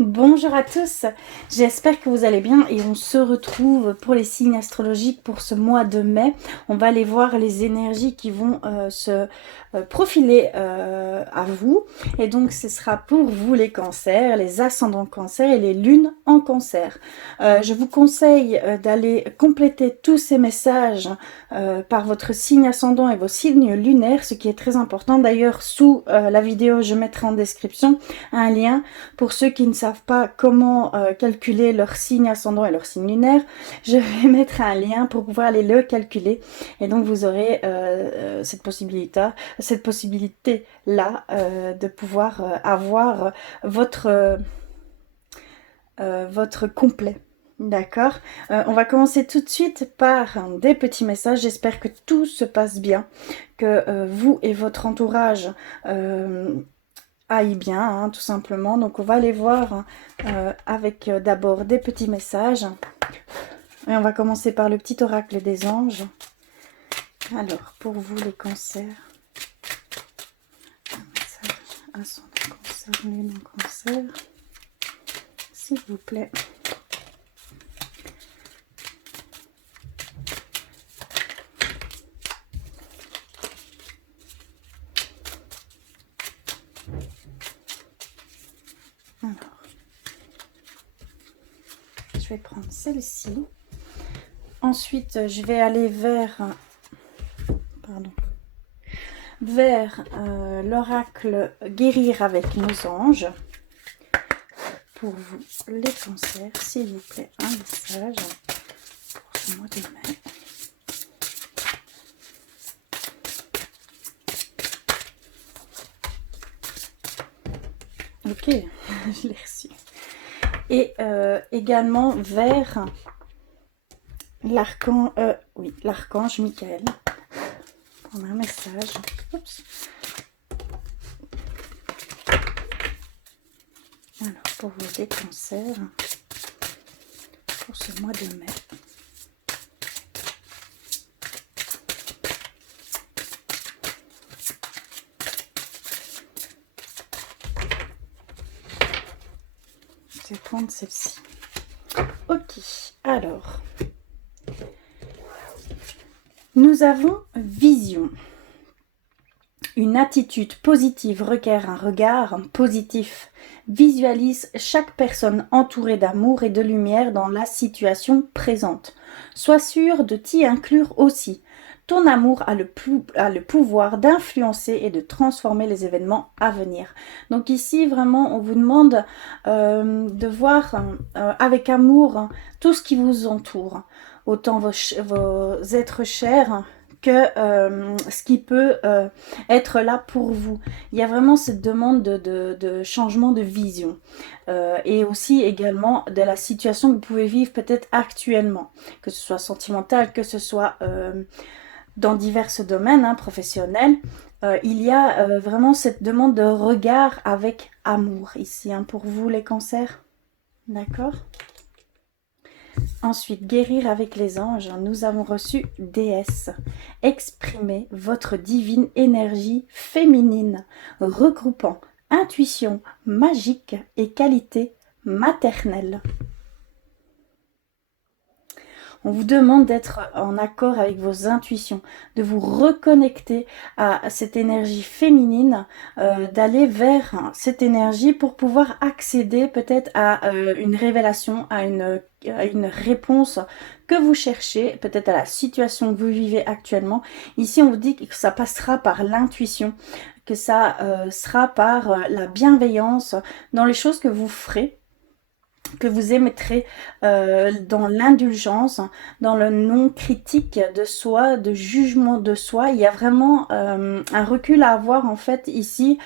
Bonjour à tous, j'espère que vous allez bien et on se retrouve pour les signes astrologiques pour ce mois de mai. On va aller voir les énergies qui vont se profiler à vous et donc ce sera pour vous les cancers, les ascendants cancer et les lunes en cancer. Je vous conseille d'aller compléter tous ces messages par votre signe ascendant et vos signes lunaires, ce qui est très important. D'ailleurs sous la vidéo je mettrai en description un lien pour ceux qui ne savent pas comment calculer leur signe ascendant et leur signe lunaire, je vais mettre un lien pour pouvoir aller le calculer. Et donc vous aurez cette possibilité-là de pouvoir avoir votre complet. D'accord. On va commencer tout de suite par des petits messages. J'espère que tout se passe bien, que vous et votre entourage aille bien, hein, tout simplement. Donc on va aller voir avec d'abord des petits messages. Et on va commencer par le petit oracle des anges. Alors, pour vous les cancers, un message ascendant cancer, lune en cancer, s'il vous plaît. Alors, je vais prendre celle-ci. Ensuite, je vais aller vers l'oracle guérir avec nos anges. Pour vous, les cancers, s'il vous plaît, un message pour ce mois de mai. Ok, je l'ai reçu. Et également vers l'archange Michael. On a un message. Oups. Alors, pour vous les cancers, pour ce mois de mai. Je vais prendre celle-ci. Ok, alors. Nous avons vision. Une attitude positive requiert un regard positif. Visualise chaque personne entourée d'amour et de lumière dans la situation présente. Sois sûr de t'y inclure aussi. Ton amour a le pouvoir d'influencer et de transformer les événements à venir. Donc ici, vraiment, on vous demande de voir avec amour tout ce qui vous entoure. Autant vos êtres chers que ce qui peut être là pour vous. Il y a vraiment cette demande de changement de vision et aussi également de la situation que vous pouvez vivre peut-être actuellement, que ce soit sentimental, que ce soit dans divers domaines professionnels. Il y a vraiment cette demande de regard avec amour ici pour vous les cancers. D'accord ? Ensuite, guérir avec les anges, nous avons reçu déesse. Exprimez votre divine énergie féminine, regroupant intuition magique et qualité maternelle. On vous demande d'être en accord avec vos intuitions, de vous reconnecter à cette énergie féminine, d'aller vers cette énergie pour pouvoir accéder peut-être à une révélation, à une réponse que vous cherchez, peut-être à la situation que vous vivez actuellement. Ici, on vous dit que ça passera par l'intuition, que ça sera par la bienveillance dans les choses que vous ferez, que vous émettrez dans l'indulgence, dans le non-critique de soi, de jugement de soi. Il y a vraiment un recul à avoir en fait ici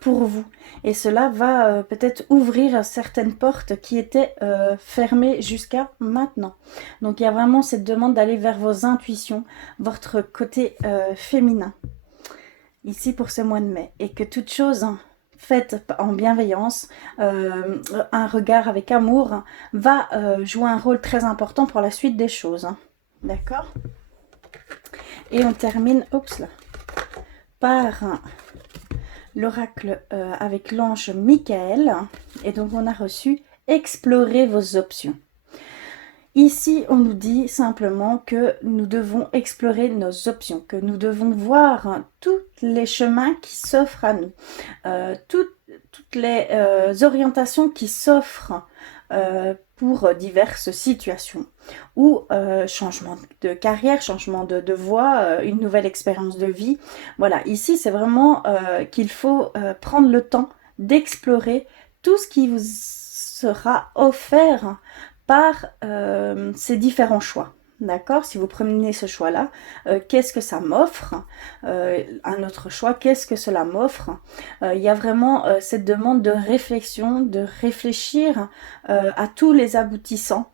pour vous. Et cela va peut-être ouvrir certaines portes qui étaient fermées jusqu'à maintenant. Donc il y a vraiment cette demande d'aller vers vos intuitions, votre côté féminin, ici pour ce mois de mai. Et que toute chose faite en bienveillance, un regard avec amour, va jouer un rôle très important pour la suite des choses. D'accord ? Et on termine par l'oracle avec l'ange Michael. Et donc, on a reçu « Explorer vos options ». Ici, on nous dit simplement que nous devons explorer nos options, que nous devons voir tous les chemins qui s'offrent à nous, toutes les orientations qui s'offrent pour diverses situations, ou changement de carrière, changement de voie, une nouvelle expérience de vie. Voilà, ici, c'est vraiment qu'il faut prendre le temps d'explorer tout ce qui vous sera offert par ces différents choix. D'accord? Si vous prenez ce choix-là, qu'est-ce que ça m'offre? Un autre choix, qu'est-ce que cela m'offre? Il y a vraiment cette demande de réflexion, de réfléchir à tous les aboutissants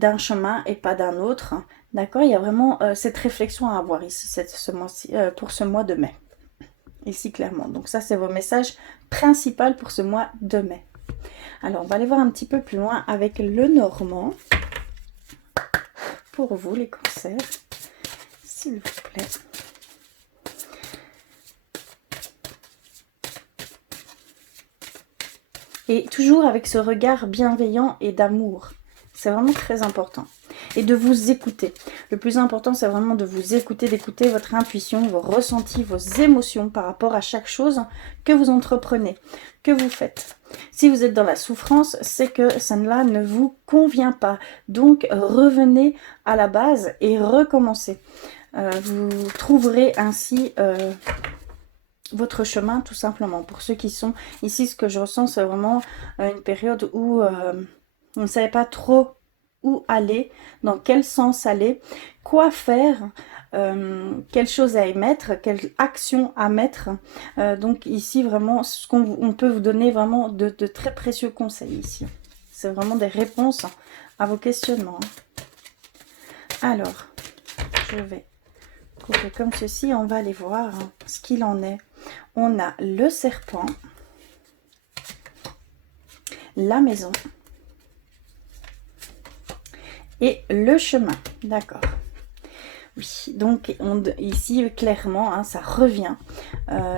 d'un chemin et pas d'un autre. D'accord? Il y a vraiment cette réflexion à avoir ici, pour ce mois de mai. Ici, clairement. Donc ça, c'est vos messages principaux pour ce mois de mai. Alors, on va aller voir un petit peu plus loin avec le Normand. Pour vous, les cancers, s'il vous plaît. Et toujours avec ce regard bienveillant et d'amour. C'est vraiment très important. Et de vous écouter. Le plus important, c'est vraiment de vous écouter, d'écouter votre intuition, vos ressentis, vos émotions par rapport à chaque chose que vous entreprenez, que vous faites. Si vous êtes dans la souffrance, c'est que cela ne vous convient pas. Donc, revenez à la base et recommencez. Vous trouverez ainsi votre chemin, tout simplement. Pour ceux qui sont ici, ce que je ressens, c'est vraiment une période où on ne savait pas trop où aller, dans quel sens aller, quoi faire, quelle chose à émettre, quelle action à mettre. Donc ici, vraiment, ce qu'on peut vous donner vraiment de très précieux conseils ici. C'est vraiment des réponses à vos questionnements. Alors, je vais couper comme ceci. On va aller voir ce qu'il en est. On a le serpent, la maison, et le chemin, d'accord. Oui, donc ici, clairement, hein, ça revient.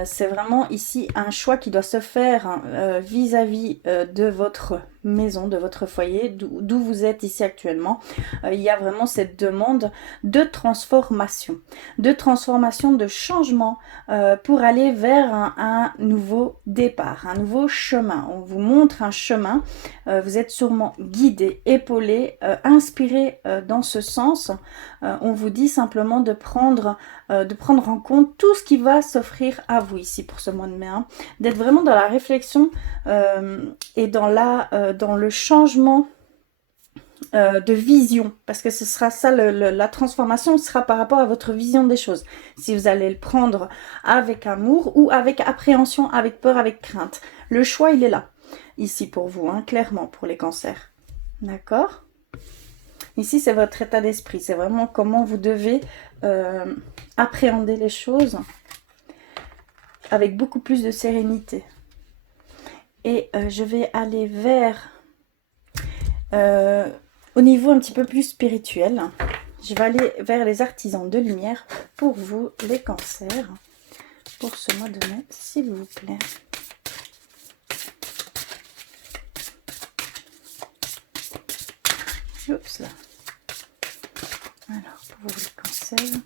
C'est vraiment ici un choix qui doit se faire vis-à-vis de votre maison, de votre foyer, d'où vous êtes ici actuellement. Il y a vraiment cette demande de transformation, de changement pour aller vers un nouveau départ, un nouveau chemin. On vous montre un chemin, vous êtes sûrement guidé, épaulé, inspiré dans ce sens. On vous dit simplement de prendre en compte tout ce qui va s'offrir à vous ici pour ce mois de mai, hein. D'être vraiment dans la réflexion et dans le changement de vision, parce que ce sera ça, la transformation sera par rapport à votre vision des choses. Si vous allez le prendre avec amour ou avec appréhension, avec peur, avec crainte. Le choix, il est là, ici pour vous, hein, clairement, pour les cancers. D'accord ? Ici, c'est votre état d'esprit. C'est vraiment comment vous devez appréhender les choses avec beaucoup plus de sérénité. Et je vais aller vers... au niveau un petit peu plus spirituel, je vais aller vers les artisans de lumière pour vous, les cancers, pour ce mois de mai, s'il vous plaît. Oups là. Alors, pour vous, les cancers.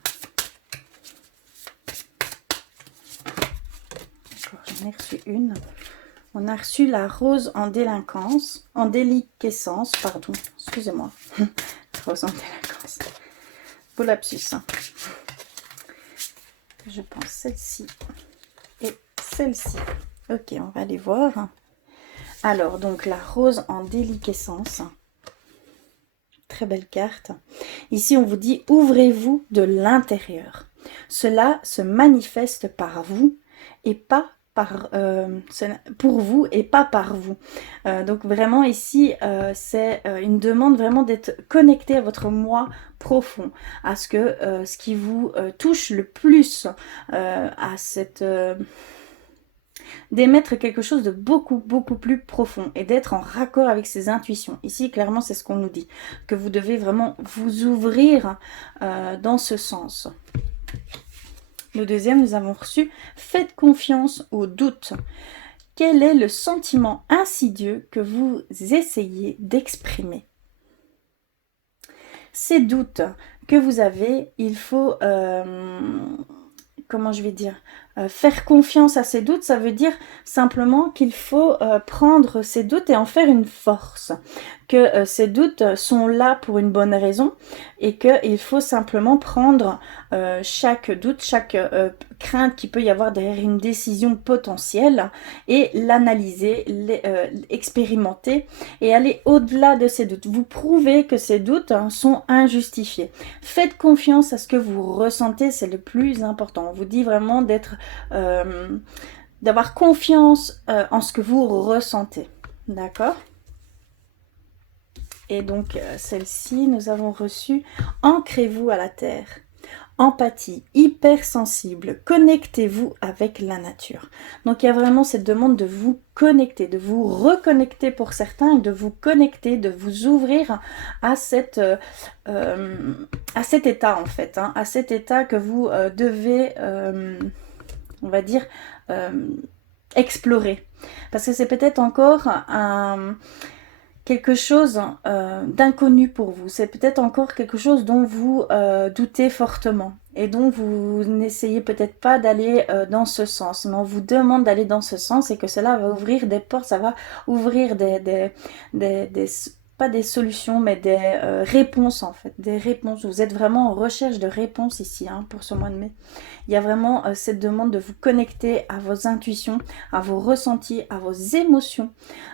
D'accord, j'en ai reçu une. On a reçu la rose en déliquescence, pardon, excusez-moi. Rose en délinquance. Beau lapsus. Hein. Je pense celle-ci et celle-ci. Ok, on va aller voir. Alors, donc la rose en déliquescence. Très belle carte. Ici, on vous dit, ouvrez-vous de l'intérieur. Cela se manifeste par vous et pas pour vous et pas par vous. Donc vraiment ici, c'est une demande vraiment d'être connecté à votre moi profond, à ce qui vous touche le plus, à cette... d'émettre quelque chose de beaucoup plus profond et d'être en raccord avec ses intuitions. Ici, clairement, c'est ce qu'on nous dit, que vous devez vraiment vous ouvrir dans ce sens. Le deuxième, nous avons reçu « Faites confiance au doute ». Quel est le sentiment insidieux que vous essayez d'exprimer? Ces doutes que vous avez, il faut, comment je vais dire, faire confiance à ces doutes, ça veut dire simplement qu'il faut prendre ces doutes et en faire une force. Que ces doutes sont là pour une bonne raison et qu'il faut simplement prendre chaque doute, chaque crainte qu'il peut y avoir derrière une décision potentielle et l'analyser, expérimenter et aller au-delà de ces doutes. Vous prouvez que ces doutes sont injustifiés. Faites confiance à ce que vous ressentez, c'est le plus important. On vous dit vraiment d'avoir confiance en ce que vous ressentez. D'accord ? Et donc, celle-ci, nous avons reçu « Ancrez-vous à la terre ». Empathie, hypersensible, connectez-vous avec la nature. Donc il y a vraiment cette demande de vous connecter, de vous reconnecter pour certains, de vous connecter, de vous ouvrir à cet état en fait, hein, à cet état que vous devez, on va dire, explorer. Parce que c'est peut-être encore quelque chose d'inconnu pour vous. C'est peut-être encore quelque chose dont vous doutez fortement et dont vous n'essayez peut-être pas d'aller dans ce sens. Mais on vous demande d'aller dans ce sens et que cela va ouvrir des portes, ça va ouvrir pas des solutions, mais des réponses en fait. Des réponses. Vous êtes vraiment en recherche de réponses ici hein, pour ce mois de mai. Il y a vraiment cette demande de vous connecter à vos intuitions, à vos ressentis, à vos émotions,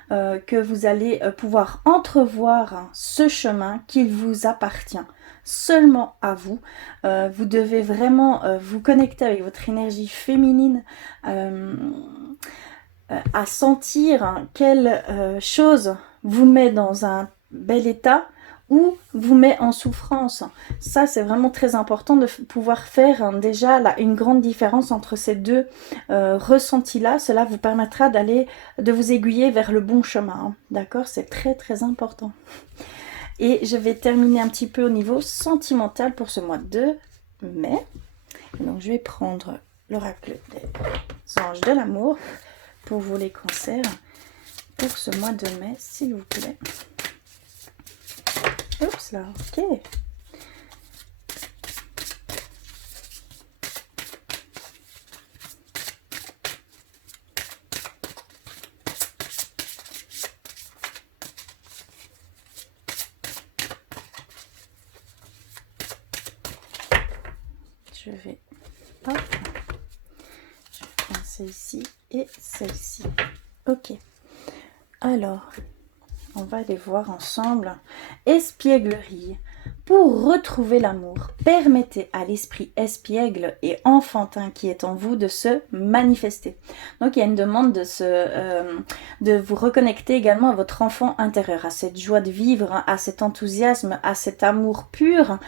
que vous allez pouvoir entrevoir ce chemin qu'il vous appartient seulement à vous. Vous devez vraiment vous connecter avec votre énergie féminine, à sentir quelle chose vous met dans un bel état ou vous met en souffrance. Ça, c'est vraiment très important de pouvoir faire déjà là, une grande différence entre ces deux ressentis-là. Cela vous permettra de vous aiguiller vers le bon chemin. Hein. D'accord? C'est très très important. Et je vais terminer un petit peu au niveau sentimental pour ce mois de mai. Donc, je vais prendre l'oracle des anges de l'amour pour vous les cancers pour ce mois de mai, s'il vous plaît. Oups là, ok. Je vais, hop, je vais prendre celle-ci et celle-ci. Ok. Alors, on va aller voir ensemble. Espièglerie. Pour retrouver l'amour, permettez à l'esprit espiègle et enfantin qui est en vous de se manifester. Donc il y a une demande de vous reconnecter également à votre enfant intérieur, à cette joie de vivre, à cet enthousiasme, à cet amour pur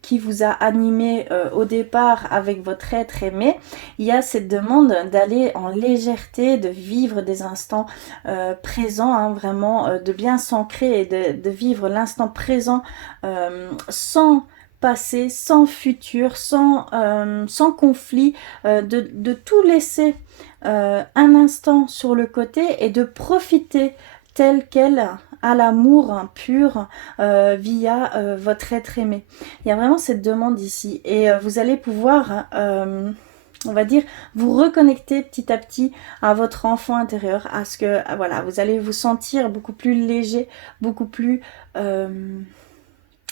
qui vous a animé au départ avec votre être aimé. Il y a cette demande d'aller en légèreté, de vivre des instants présents, hein, vraiment de bien s'ancrer et de vivre l'instant présent sans passé, sans futur, sans conflit, de tout laisser un instant sur le côté et de profiter tel quel à l'amour pur via votre être aimé. Il y a vraiment cette demande ici et vous allez pouvoir on va dire, vous reconnecter petit à petit à votre enfant intérieur, à ce que, voilà, vous allez vous sentir beaucoup plus léger, beaucoup plus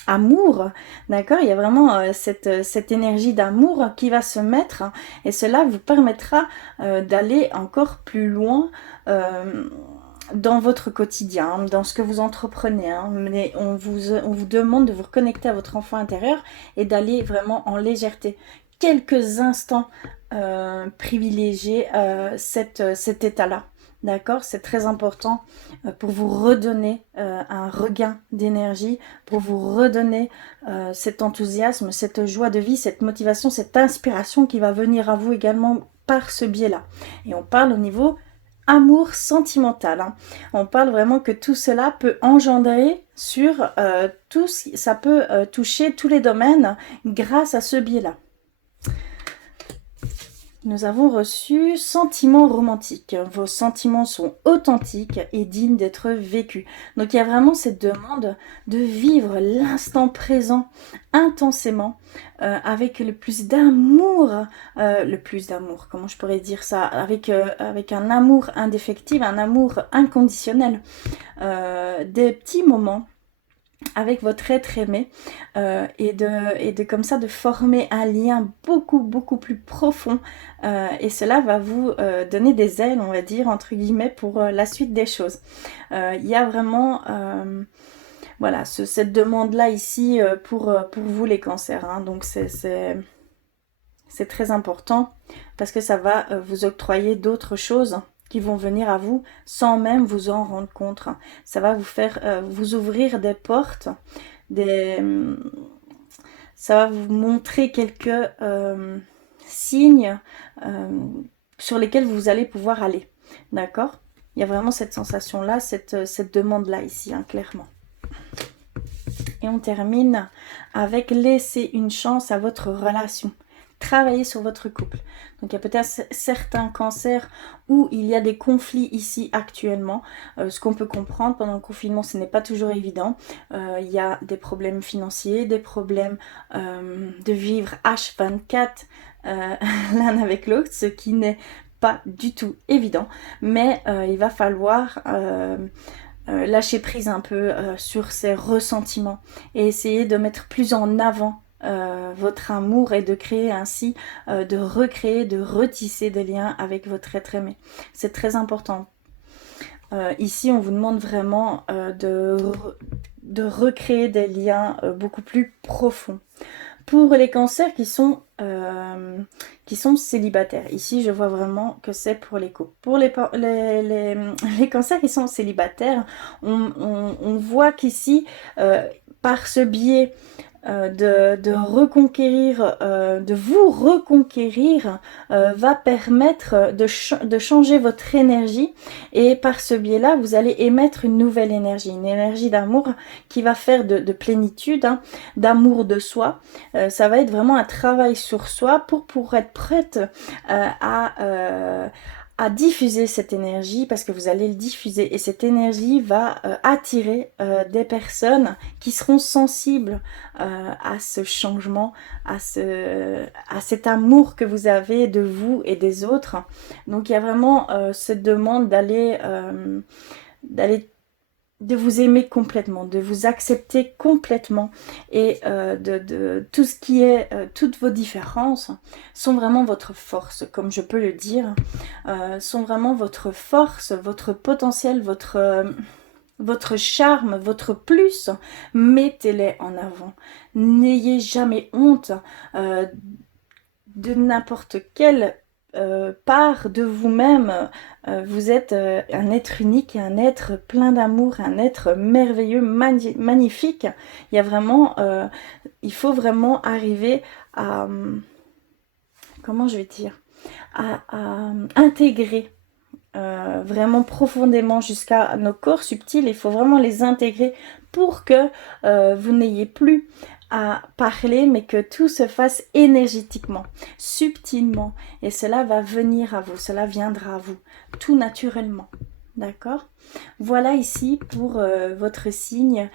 amour, d'accord? Il y a vraiment cette énergie d'amour qui va se mettre et cela vous permettra d'aller encore plus loin dans votre quotidien, dans ce que vous entreprenez. Hein. Mais on vous demande de vous reconnecter à votre enfant intérieur et d'aller vraiment en légèreté. Quelques instants privilégier cet état-là. D'accord? C'est très important pour vous redonner un regain d'énergie, pour vous redonner cet enthousiasme, cette joie de vie, cette motivation, cette inspiration qui va venir à vous également par ce biais-là. Et on parle au niveau amour sentimental. Hein. On parle vraiment que tout cela peut engendrer sur ça peut toucher tous les domaines grâce à ce biais-là. Nous avons reçu sentiments romantiques. Vos sentiments sont authentiques et dignes d'être vécus. Donc il y a vraiment cette demande de vivre l'instant présent intensément, avec le plus d'amour, comment je pourrais dire ça, avec un amour indéfectible, un amour inconditionnel, des petits moments avec votre être aimé, et de comme ça de former un lien beaucoup plus profond, et cela va vous donner des ailes, on va dire entre guillemets, pour la suite des choses. Il y a vraiment voilà cette demande là ici, pour vous les cancers, hein. Donc c'est très important parce que ça va vous octroyer d'autres choses qui vont venir à vous sans même vous en rendre compte. Ça va vous faire vous ouvrir des portes, ça va vous montrer quelques signes sur lesquels vous allez pouvoir aller. D'accord? Il y a vraiment cette sensation-là, cette demande-là ici, hein, clairement. Et on termine avec laisser une chance à votre relation. Travailler sur votre couple. Donc il y a peut-être certains cancers où il y a des conflits ici actuellement. Ce qu'on peut comprendre pendant le confinement, ce n'est pas toujours évident. Il y a des problèmes financiers, des problèmes de vivre H24 l'un avec l'autre, ce qui n'est pas du tout évident. Mais il va falloir lâcher prise un peu sur ces ressentiments et essayer de mettre plus en avant votre amour et de créer ainsi, de recréer, de retisser des liens avec votre être aimé. C'est très important. Ici, on vous demande vraiment de recréer des liens beaucoup plus profonds. Pour les cancers qui sont célibataires, ici je vois vraiment que c'est pour les couples. Pour les cancers qui sont célibataires, on voit qu'ici, par ce biais de reconquérir, de vous reconquérir, va permettre de changer votre énergie, et par ce biais-là, vous allez émettre une nouvelle énergie, une énergie d'amour qui va faire de plénitude, hein, d'amour de soi. Ça va être vraiment un travail sur soi pour être prête à diffuser cette énergie, parce que vous allez le diffuser, et cette énergie va attirer des personnes qui seront sensibles à ce changement, à cet amour que vous avez de vous et des autres. Donc il y a vraiment cette demande de vous aimer complètement, de vous accepter complètement, et de tout ce qui est, toutes vos différences sont vraiment votre force, comme je peux le dire, sont vraiment votre force, votre potentiel, votre charme, votre plus. Mettez-les en avant. N'ayez jamais honte de n'importe quelle part de vous-même. Vous êtes un être unique, un être plein d'amour, un être merveilleux, magnifique. Il y a vraiment, il faut vraiment arriver à, comment je vais dire, à intégrer vraiment profondément jusqu'à nos corps subtils. Il faut vraiment les intégrer pour que vous n'ayez plus à parler, mais que tout se fasse énergétiquement, subtilement, et cela va venir à vous, cela viendra à vous, tout naturellement. D'accord? Voilà ici pour votre signe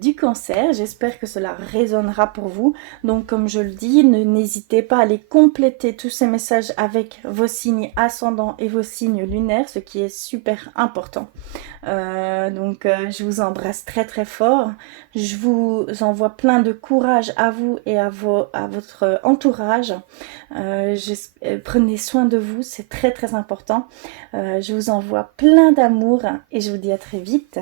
du cancer. J'espère que cela résonnera pour vous. Donc comme je le dis, n'hésitez pas à aller compléter tous ces messages avec vos signes ascendants et vos signes lunaires, ce qui est super important. Je vous embrasse très fort. Je vous envoie plein de courage à vous et à votre entourage. Prenez soin de vous, c'est très important. Je vous envoie plein d'amour et je vous dis à très vite.